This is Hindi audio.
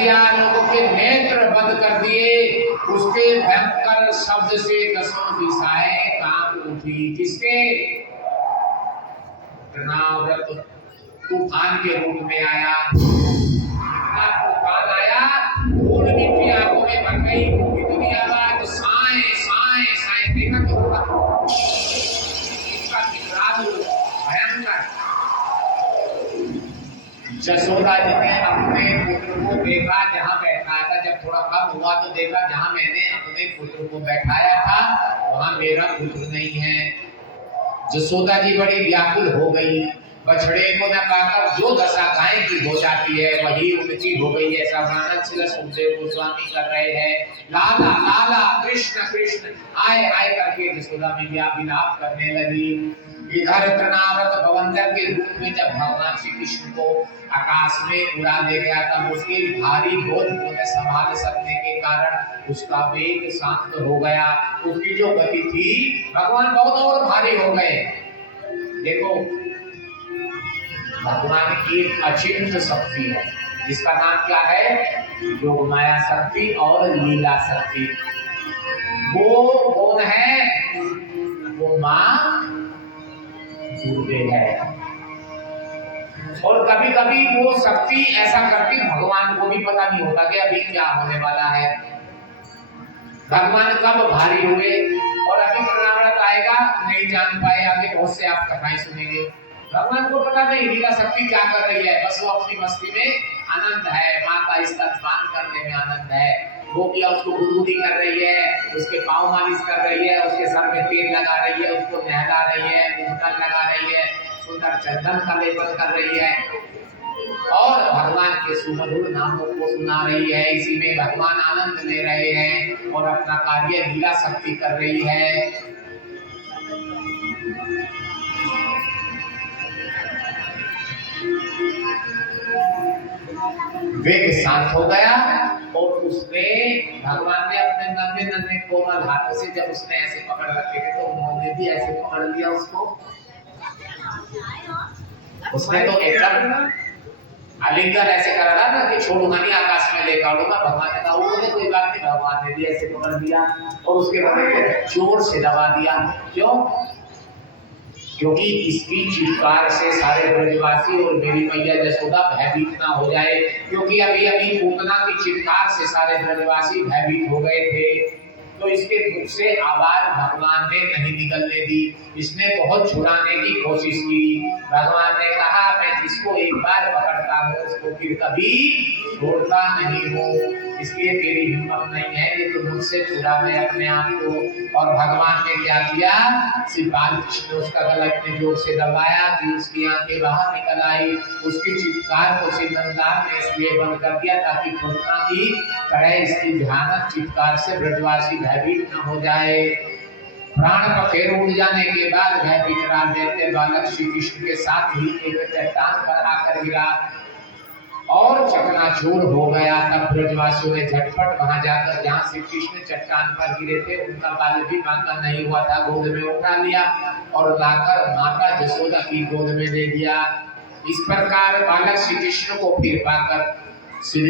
दिया, लोगों के नेत्र बंद कर दिए। उसके भयंकर शब्द से दसों दिशाएं कांप उठी। किसके? तृणाव्रत तूफान के रूप में आया। तूफान आया, धूल मिट्टी आंखों में भर गई। इतनी आवाज, साए साए साए, देखा तो होगा इसका कितना भयंकर। जसोदा जी ने अपने पुत्र को देखा जहां बैठाया था। जब थोड़ा कम हुआ तो देखा जहां मैंने अपने पुत्र को बैठाया था वहां मेरा पुत्र नहीं है। जसोदा जी बड़ी व्याकुल हो गई। बछड़े को न पाकर जो दशा गाय की हो जाती है वही उनकी हो गई। ऐसा वर्णन श्री सुखदेव गोस्वामी कर रहे हैं। लाला लाला कृष्ण कृष्ण आए आए करके जसोदा मैया विलाप करने लगी। इधर तृणाव्रत भवंतर के रूप में जब भगवान श्री कृष्ण को आकाश में उड़ा ले गया तब उसके भारी बोझ को न संभाल सकने के कारण उसका वेग शांत हो गया। उसकी जो गति थी, भगवान बहुत और भारी हो गए। देखो, भगवान की एक अचिंत शक्ति है जिसका नाम क्या है? योग माया शक्ति और लीला शक्ति। वो कौन है? वो मां दुर्गे है। और कभी कभी वो शक्ति ऐसा करती भगवान को भी पता नहीं होता कि अभी क्या होने वाला है। भगवान कब भारी हुए और अभी तृणाव्रत आएगा नहीं जान पाए। आगे बहुत से आप कथाएं सुनेंगे। भगवान को पता नहीं लीला शक्ति क्या कर रही है, बस वो अपनी मस्ती में आनंद है। माता इसका स्नान करने में आनंद है। वो भी उसको गुदगुदी कर रही है, उसके पाँव मालिश कर रही है, उसके सर में तेल लगा रही है, उसको नहला रही है, मुंडन लगा रही है, सुंदर चंदन का लेपन कर रही है और भगवान के सुमधुर नामों को सुना रही है। इसी में भगवान आनंद ले रहे हैं और अपना कार्य लीला शक्ति कर रही है। वेग शांत हो गया और उसने भगवान ने अपने नन्हे नन्हे कोमल हाथों से जब उसने ऐसे पकड़ रखे थे तो उन्होंने भी ऐसे पकड़ लिया उसको। उसने तो एकदम आलिंगन ऐसे कर रहा था कि छोड़ूंगा नहीं, आकाश में लेकर आऊंगा। भगवान ने कहा उन्होंने कोई बात नहीं। भगवान ने भी ऐसे पकड़ लिया और उसके बाद जोर से दबा दिया। क्यों? क्योंकि इसकी चित्कार से सारे ब्रजवासी और मेरी मैया जसोदा भयभीत ना हो जाए। क्योंकि अभी अभी पूतना की चित्कार से सारे ब्रजवासी भयभीत हो गए थे तो इसके दुख से आवाज भगवान ने नहीं निकलने दी। इसने बहुत छुड़ाने की कोशिश की। भगवान ने कहा मैं जिसको एक बार पकड़ता हूँ उसको फिर कभी छोड़ता नहीं हूँ। इसलिए तेरी हिम्मत नहीं है कि तुम मुझसे छुड़ा मैं अपने आप को। और भगवान ने क्या किया? श्री बालकृष्ण ने उसका गला इतने जोर से दबाया कि उसकी आंखें बाहर निकल आई। उसकी चित्कार को श्री नंदलाल ने इसलिए बंद कर दिया ताकि पूतना की तरह इसकी भयानक चित्कार से ब्रजवासी भयभीत न हो जाए। प्राण पखेरु उड़ जाने के बाद भयभीत राज दैत्य बालक श्री कृष्ण के साथ ही एक चट्टान पर आकर गिरा और चकनाचूर हो गया। तब ब्रजवासियों ने झटपट वहां जाकर जहां श्री कृष्ण चट्टान पर गिरे थे उनका बाल भी बांका नहीं हुआ था गोद में उठा लिया और लाकर माता जसोदा की गोद में दे दिया। इस प्रकार बालक श्री कृष्ण को फिर पाकर श्री